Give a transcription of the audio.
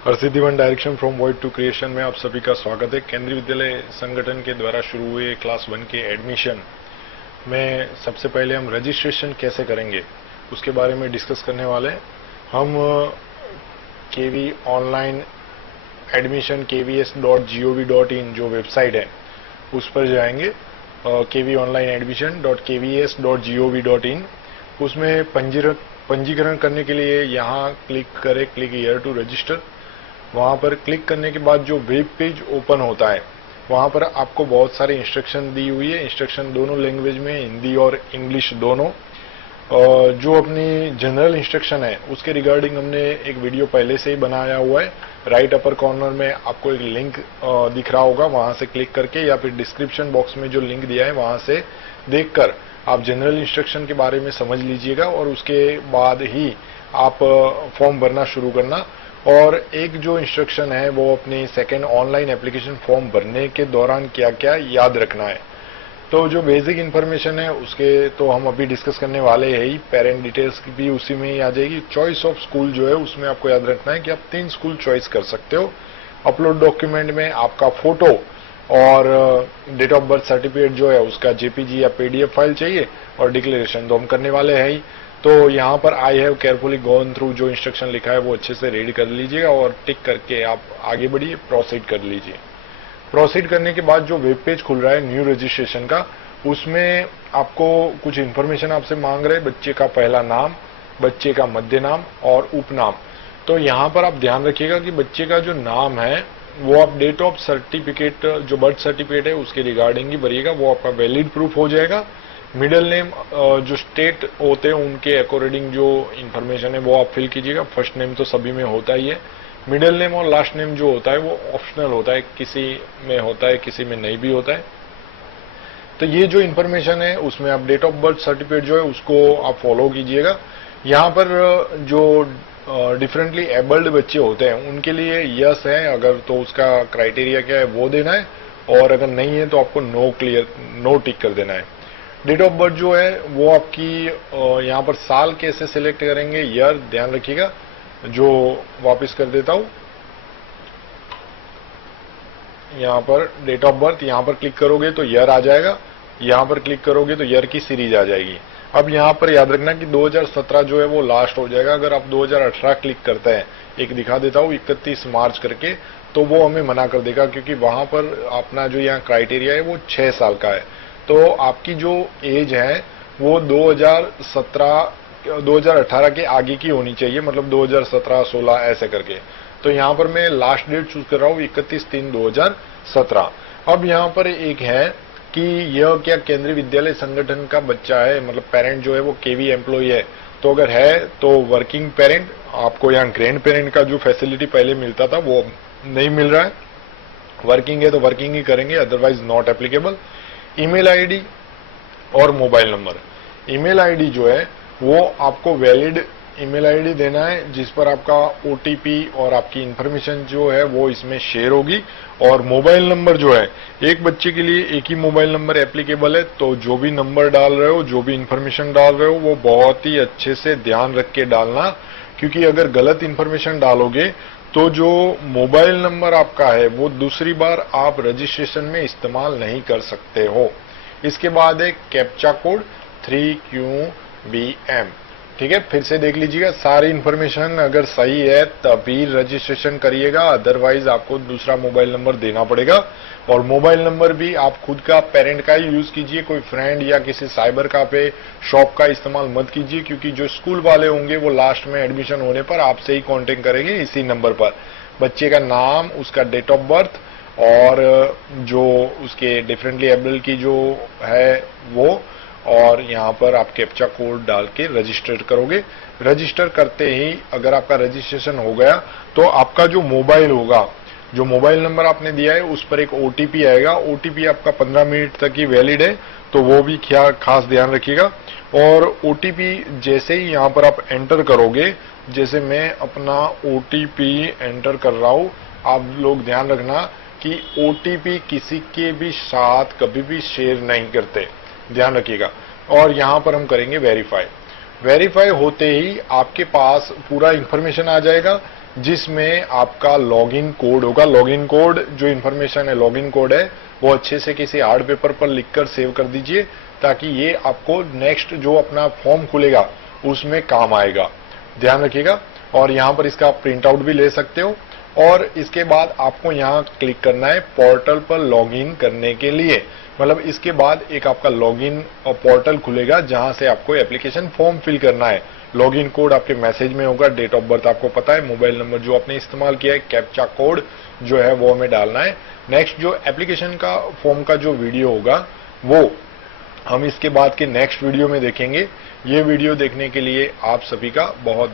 हरसिद्धिवन direction from void to creation में आप सभी का स्वागत है। केंद्रीय विद्यालय संगठन के द्वारा शुरू हुए क्लास 1 के एडमिशन में सबसे पहले हम रजिस्ट्रेशन कैसे करेंगे उसके बारे में डिस्कस करने वाले हैं। हम केवी ऑनलाइन एडमिशन kvs.gov.in जो वेबसाइट है उस पर जाएंगे, kvonlineadmission.kvs.gov.in। उसमें पंजीकरण करने के लिए यहाँ क्लिक करें, क्लिक हियर टू रजिस्टर। वहां पर क्लिक करने के बाद जो वेब पेज ओपन होता है वहां पर आपको बहुत सारे इंस्ट्रक्शन दी हुई है। इंस्ट्रक्शन दोनों लैंग्वेज में, हिंदी और इंग्लिश दोनों। जो अपनी जनरल इंस्ट्रक्शन है उसके रिगार्डिंग हमने एक वीडियो पहले से ही बनाया हुआ है। राइट अपर कॉर्नर में आपको एक लिंक दिख रहा होगा, वहां से क्लिक करके या फिर डिस्क्रिप्शन बॉक्स में जो लिंक दिया है वहां से देखकर आप जनरल इंस्ट्रक्शन के बारे में समझ लीजिएगा और उसके बाद ही आप फॉर्म भरना शुरू करना। और एक जो इंस्ट्रक्शन है वो अपने सेकेंड ऑनलाइन एप्लीकेशन फॉर्म भरने के दौरान क्या क्या याद रखना है। तो जो बेसिक इन्फॉर्मेशन है उसके तो हम अभी डिस्कस करने वाले हैं ही। पेरेंट डिटेल्स भी उसी में ही आ जाएगी। चॉइस ऑफ स्कूल जो है उसमें आपको याद रखना है कि आप 3 स्कूल चॉइस कर सकते हो। अपलोड डॉक्यूमेंट में आपका फोटो और डेट ऑफ बर्थ सर्टिफिकेट जो है उसका जेपीजी या पीडीएफ फाइल चाहिए, और डिक्लेरेशन तो हम करने वाले हैं ही। तो यहाँ पर I have carefully gone through जो इंस्ट्रक्शन लिखा है वो अच्छे से रीड कर लीजिएगा और टिक करके आप आगे बढ़िए, प्रोसीड कर लीजिए। प्रोसीड करने के बाद जो वेब पेज खुल रहा है न्यू रजिस्ट्रेशन का, उसमें आपको कुछ इन्फॉर्मेशन आपसे मांग रहे हैं। बच्चे का पहला नाम, बच्चे का मध्य नाम और उपनाम। तो यहाँ पर आप ध्यान रखिएगा कि बच्चे का जो नाम है वो आप डेट ऑफ सर्टिफिकेट, जो बर्थ सर्टिफिकेट है उसके रिगार्डिंग ही भरिएगा, वो आपका वैलिड प्रूफ हो जाएगा। मिडिल नेम जो स्टेट होते हैं उनके अकॉर्डिंग जो इन्फॉर्मेशन है वो आप फिल कीजिएगा। फर्स्ट नेम तो सभी में होता ही है। मिडिल नेम और लास्ट नेम जो होता है वो ऑप्शनल होता है, किसी में होता है किसी में नहीं भी होता है। तो ये जो इन्फॉर्मेशन है उसमें आप डेट ऑफ बर्थ सर्टिफिकेट जो है उसको आप फॉलो कीजिएगा। यहाँ पर जो डिफरेंटली एबल्ड बच्चे होते हैं उनके लिए यस है, अगर तो उसका क्राइटेरिया क्या है वो देना है, और अगर नहीं है तो आपको नो टिक कर देना है। डेट ऑफ बर्थ जो है वो आपकी यहाँ पर साल कैसे सिलेक्ट करेंगे, ईयर ध्यान रखिएगा। जो वापस कर देता हूं, यहाँ पर डेट ऑफ बर्थ, यहाँ पर क्लिक करोगे तो ईयर आ जाएगा, यहाँ पर क्लिक करोगे तो ईयर की सीरीज आ जाएगी। अब यहाँ पर याद रखना कि 2017 जो है वो लास्ट हो जाएगा। अगर आप 2018 क्लिक करते हैं, एक दिखा देता हूँ 31 मार्च करके, तो वो हमें मना कर देगा क्योंकि वहां पर अपना जो यहाँ क्राइटेरिया है वो 6 साल का है। तो आपकी जो एज है वो 2018 के आगे की होनी चाहिए, मतलब 2017, 16 ऐसे करके। तो यहाँ पर मैं लास्ट डेट चूज कर रहा हूँ 31/3/2017। अब यहाँ पर एक है कि यह क्या केंद्रीय विद्यालय संगठन का बच्चा है, मतलब पेरेंट जो है वो केवी एम्प्लॉय है। तो अगर है तो वर्किंग पेरेंट, आपको यहाँ ग्रैंड पेरेंट का जो फैसिलिटी पहले मिलता था वो नहीं मिल रहा है। वर्किंग है तो वर्किंग ही करेंगे, otherwise not applicable. Email ID और मोबाइल नंबर। ईमेल आईडी जो है वो आपको वैलिड ईमेल आईडी देना है जिस पर आपका ओटीपी और आपकी इंफॉर्मेशन जो है वो इसमें शेयर होगी। और मोबाइल नंबर जो है, एक बच्चे के लिए एक ही मोबाइल नंबर एप्लीकेबल है। तो जो भी नंबर डाल रहे हो, जो भी इंफॉर्मेशन डाल रहे हो, वो बहुत ही अच्छे से ध्यान रख के डालना, क्योंकि अगर गलत इंफॉर्मेशन डालोगे तो जो मोबाइल नंबर आपका है वो दूसरी बार आप रजिस्ट्रेशन में इस्तेमाल नहीं कर सकते हो। इसके बाद एक कैप्चा कोड 3QBM, ठीक है। फिर से देख लीजिएगा, सारी इंफॉर्मेशन अगर सही है तभी रजिस्ट्रेशन करिएगा, अदरवाइज आपको दूसरा मोबाइल नंबर देना पड़ेगा। और मोबाइल नंबर भी आप खुद का पेरेंट का ही यूज कीजिए, कोई फ्रेंड या किसी साइबर कैफे शॉप का इस्तेमाल मत कीजिए, क्योंकि जो स्कूल वाले होंगे वो लास्ट में एडमिशन होने पर आपसे ही कांटेक्ट करेंगे इसी नंबर पर। बच्चे का नाम, उसका डेट ऑफ बर्थ और जो उसके डिफरेंटली एबल्ड की जो है वो, और यहाँ पर आप कैप्चा कोड डाल के रजिस्टर करोगे। रजिस्टर करते ही अगर आपका रजिस्ट्रेशन हो गया तो आपका जो मोबाइल होगा, जो मोबाइल नंबर आपने दिया है उस पर एक ओटीपी आएगा। ओटीपी आपका 15 मिनट तक ही वैलिड है, तो वो भी खास ध्यान रखिएगा। और ओटीपी जैसे ही यहाँ पर आप एंटर करोगे, जैसे मैं अपना ओटीपी एंटर कर रहा हूं, आप लोग ध्यान रखना कि ओटीपी किसी के भी साथ कभी भी शेयर नहीं करते, ध्यान रखिएगा। और यहाँ पर हम करेंगे वेरीफाई। वेरीफाई होते ही आपके पास पूरा इंफॉर्मेशन आ जाएगा, जिसमें आपका लॉगिन कोड होगा। लॉगिन कोड जो इंफॉर्मेशन है, लॉगिन कोड है, वो अच्छे से किसी हार्ड पेपर पर लिखकर सेव कर दीजिए, ताकि ये आपको नेक्स्ट जो अपना फॉर्म खुलेगा उसमें काम आएगा। ध्यान रखिएगा। और यहां पर इसका प्रिंट आउट भी ले सकते हो। और इसके बाद आपको यहां क्लिक करना है पोर्टल पर लॉगिन करने के लिए। मतलब इसके बाद एक आपका लॉगिन पोर्टल खुलेगा, जहां से आपको एप्लीकेशन फॉर्म फिल करना है। लॉगिन कोड आपके मैसेज में होगा, डेट ऑफ बर्थ आपको पता है, मोबाइल नंबर जो आपने इस्तेमाल किया है, कैप्चा कोड जो है वो हमें डालना है। नेक्स्ट जो एप्लीकेशन का फॉर्म का जो वीडियो होगा वो हम इसके बाद के नेक्स्ट वीडियो में देखेंगे। ये वीडियो देखने के लिए आप सभी का बहुत